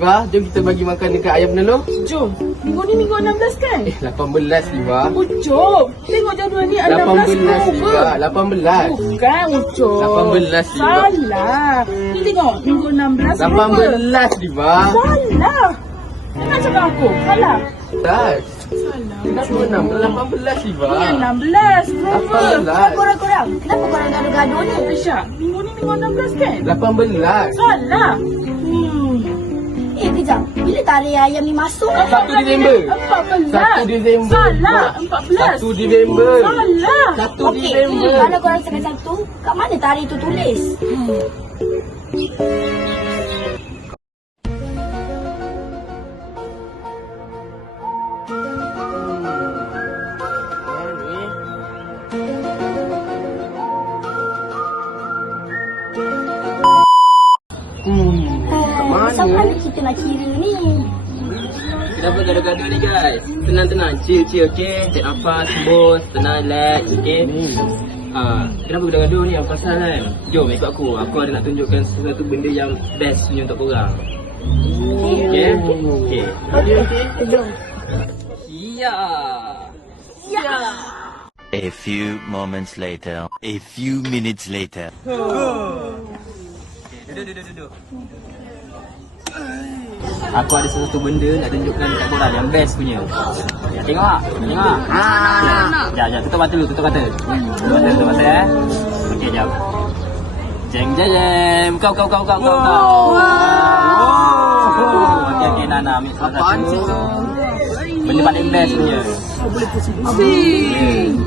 Liva. Jom kita bagi makan dekat ayam penelur. Jom. Minggu ni minggu 16 kan? 18 Liva. Ucup. Tengok jadual ni 16 18 over. Liva. 18. Bukan Ucup. 18 Liva. Salah. Ni tengok minggu 16 18 Liva. Salah. Jangan cakap aku. Salah. Salah. Salah. 18 Liva. Ni 16. Proper. 18. Korang-korang, kenapa korang gaduh-gaduh ni? Aisyah, minggu ni minggu 16 kan? 18. Salah. Kejap. Bila tarikh ayam ni masuk? 1 Disember. 14. 1 Disember. Salah. 14. 1 Disember. Salah. 1 Okey, Disember. kalau korang cakap satu, kat mana tarikh tu tulis? Macam mana kita nak kira ni? Kenapa gaduh-gaduh ni guys? Tenang-tenang, chill okey. Take nafas, bos, tenang, relax okey. Kenapa gaduh-gaduh ni? Apa pasal kan? Jom ikut aku. Aku ada nak tunjukkan sesuatu benda yang best punya untuk korang. Okey? Okey. Jom. Ya. A few moments later. A few minutes later. Duduk. Aku ada sesuatu benda nak tunjukkan dekat korang yang best punya. Tengok tak? Tengok tak? Sekejap, tutup mata dulu, tutup mata. Tutup mata Okey, jap. Jeng. Kau. Okey, Nana ambil salah satu. Benda paling best punya.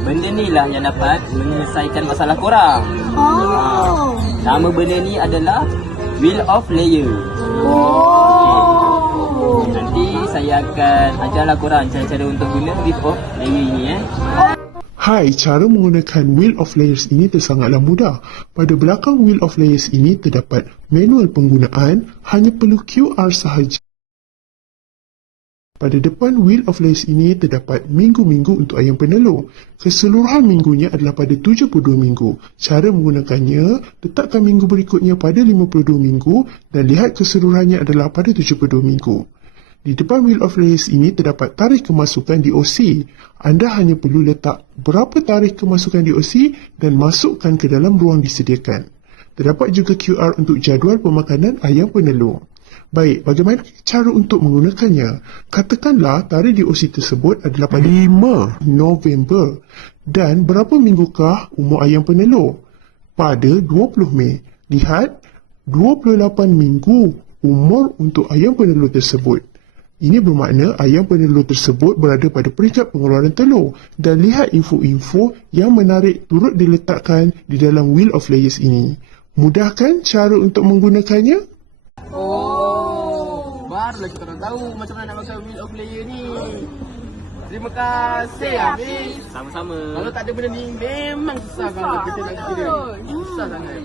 Benda ni lah yang dapat menyelesaikan masalah korang. Nama benda ni adalah Wheel of Layer. Nanti saya akan ajarlah korang cara-cara untuk guna Wheel of Layer ni Hai, cara menggunakan Wheel of Layers ini sangatlah mudah. Pada belakang Wheel of Layers ini terdapat manual penggunaan, hanya perlu QR sahaja. Pada depan Wheel of Layers ini terdapat minggu-minggu untuk ayam penelur. Keseluruhan minggunya adalah pada 72 minggu. Cara menggunakannya, letakkan minggu berikutnya pada 52 minggu dan lihat keseluruhannya adalah pada 72 minggu. Di depan Wheel of Layers ini terdapat tarikh kemasukan DOC. Anda hanya perlu letak berapa tarikh kemasukan DOC dan masukkan ke dalam ruang disediakan. Terdapat juga QR untuk jadual pemakanan ayam penelur. Baik, bagaimana cara untuk menggunakannya? Katakanlah tarikh DOC tersebut adalah pada 5 November. Dan berapa minggukah umur ayam penelur? Pada 20 Mei. Lihat, 28 minggu umur untuk ayam penelur tersebut. Ini bermakna ayam penelur tersebut berada pada peringkat pengeluaran telur. Dan lihat info-info yang menarik turut diletakkan di dalam Wheel of Layers ini. Mudah kan cara untuk menggunakannya? Barulah kita orang tahu macam mana nak pakai Wheel of Layer ni. Terima kasih Hafiz. Sama-sama. Kalau tak ada benda ni memang susah banget kita nak kira. Susah sangat.